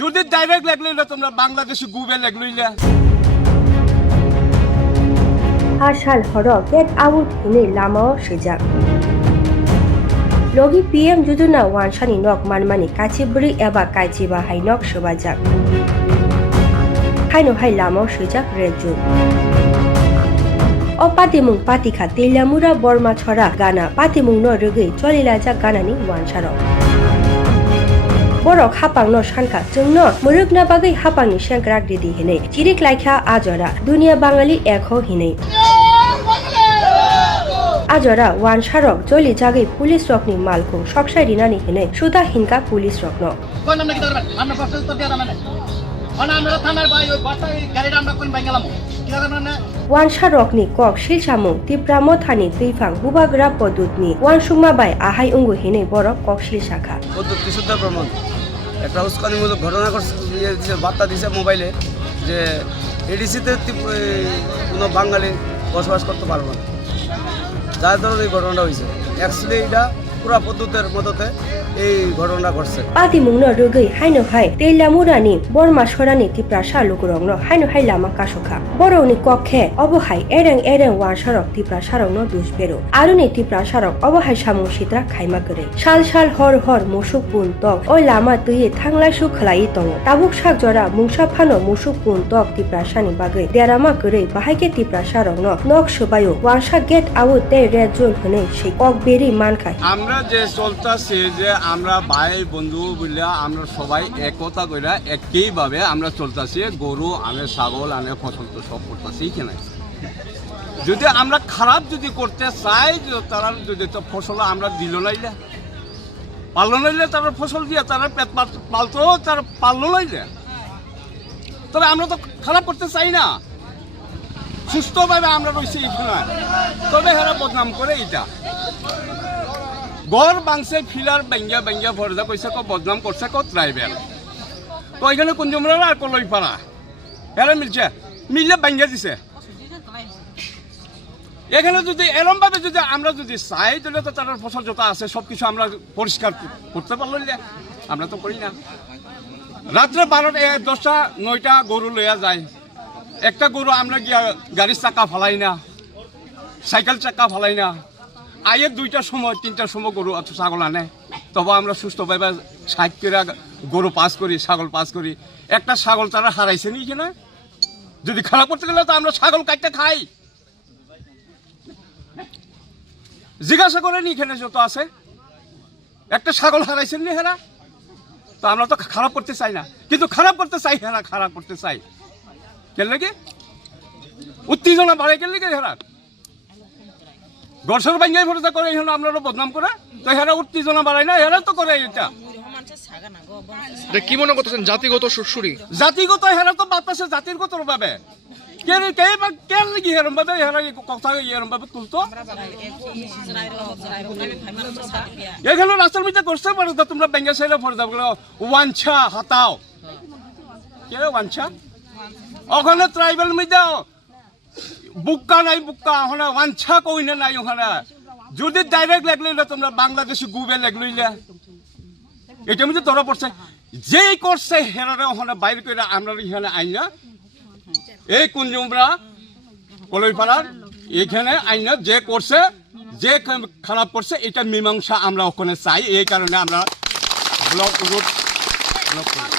যদি ডাইরেক্ট লাগলে তোমরা বাংলাদেশি গুবে লাগলইলা হাসাল হরক এক আউট হিনে লামাও সেজাক লgi PM যোজনা ওয়ানসানি নক মানমানি কাচিবরি এবা কাইচিবা হাই নক সবাজাক হাইনো হাই লামাও সেজাক রেজু o patimung patikha telamura borma chora gana patimung no rugei cholilaja ganani wansaro borok hapang no shankha jungno murukna bagai hapangni shankrak didi hinei chirik laikha ajora dunia bangali ekho hinei ajora wansarok joli jagai police rokni malko soksai rinani hinei suda hinka police rokno কোন নাম নাকি দরবার আমরা process তো দিয়া ramen অনা আমরা থানার ভাই ওই বাটাই গাড়িটা আমরা কোন বাঙ্গালাম কি দরবার না Wansarokni kok silsamung Tipramo thani tuifang bubagra podutni wansungma bai ahai ungu hinei borok kok silsakha পদ্ধতি শুদ্ধ প্রমাণ একটা উস্কানিমূলক ঘটনা করছে বার্তা দিছে মোবাইলে যে এডিসিতে কোনো বাঙালি বসবাস করতে পারবে না যার ধরনের এই ঘটনাটা হয়েছে অ্যাকচুয়ালি এটা পুরা পদ্ধতির মততে এই ঘটনাটা ঘটছে patimungno rugei haino hai telamurani borma sorani Tiprasa lukurongno haino hai lama kasokha boroni kokhe obohai ereng wansarok Tiprasarokno dusbero aruni Tiprasarok obohai samung sitra khaima kore sal hor musuk pun tok oi lama tuye thanglai su khlai tongo tabuk sak jora mungsa phano musuk pun tok Tiprasani bagai derama kore bahaike Tiprasarokno nok sobayo wansa get out te red zone hone sei kok beri mankhai আমরা যে চলতাছে যে আমরা ভাই বন্ধু বলে আমরা সবাই একতা কইরা একইভাবে আমরা চলতাছি গরু আনে ছাগল আনে ফসল তো সব করতেছি কেনা যদি আমরা খারাপ যদি করতে চাই তারা যদি তো ফসল আমরা দিল নাইলে পারলো নাইলে তারা ফসল দিয়ে তারা পেট পালতো তারা পারলো নাইলে তবে আমরা তো খারাপ করতে চাই না সুস্থভাবে আমরা রয়েছি এখানে তবে হেরা বদনাম করে এটা গড় বাংসে ফিলার বেঙ্গা ভরদা কইছে কো বদনাম করছে কো ট্রাইবেল তো এখানে কুঞ্জমরা আর কলই পারা এরা মিলে বেঙ্গা দিছে এখানে যদি এরম ভাবে যদি আমরা যদি চাই তাহলে তো তার ফসল যত আছে সবকিছু আমরা পরিষ্কার করতে পারলো আমরা তো করি না রাত্রে 12টা 9টা গরু লইয়া যায় একটা গরু আমরা গিয়া গাড়ির চাকা ফালাই না সাইকেল চাকা ফালাই না আয়ের 2টার সময় 3টার সময় গরু অত ছাগল আনে তবে আমরা সুস্থভাবে 60 করে গরু পাস করি ছাগল পাস করি একটা ছাগল তারা হারাইছে নি কিনা যদি খারাপ করতে গেলে তো আমরা ছাগল কাটতে খাই জিজ্ঞাসা করে নি এখানে যত আছে একটা ছাগল হারাইছেন নি হেরা তো আমরা তো খারাপ করতে চাই না কিন্তু খারাপ করতে চাই হেরা খারাপ করতে চাই কেন লাগে উত্তেজনা বাড়ে কেন লাগে হেরা গড়সর বাঙ্গাই ফরজা করে এখন আমরা বদনাম করে তো হেরা উত্তেজনা বাড়ায় না হেরা তো করে এটা কি মনে করতেছেন জাতিগত সুরসুরি জাতিগত হেরা তো বাতাসে জাতিগত ভাবে কেন লাগি হেরম ভাবে হেরা কথা এরম ভাবে তুলতো এখানে রাস্তার মধ্যে করতে পারো তো তোমরা বেঙ্গা সাইলে ফরজা বলে ওয়ানছা হাতাও কে ওয়ানছা ওখানে ট্রাইবেল মধ্যে বুক্কা নাই বুক্কা ওখানে ওয়ানছা কই না নাই ওখানে যদি ডাইরেক্ট লাগলে তোমরা বাংলাদেশি গুবে লাগলইলা এটা মধ্যে ধরা পড়ছে যেই করছে হেরারে ওখানে বাইরে করে আমরা এখানে আইনা এই কুঞ্জুমরা কলইপাড়ার এখানে আইনা যে করছে যে খারাপ করছে এটা মীমাংসা আমরা ওখানে চাই এই কারণে আমরা ব্লক রুট ব্লক করি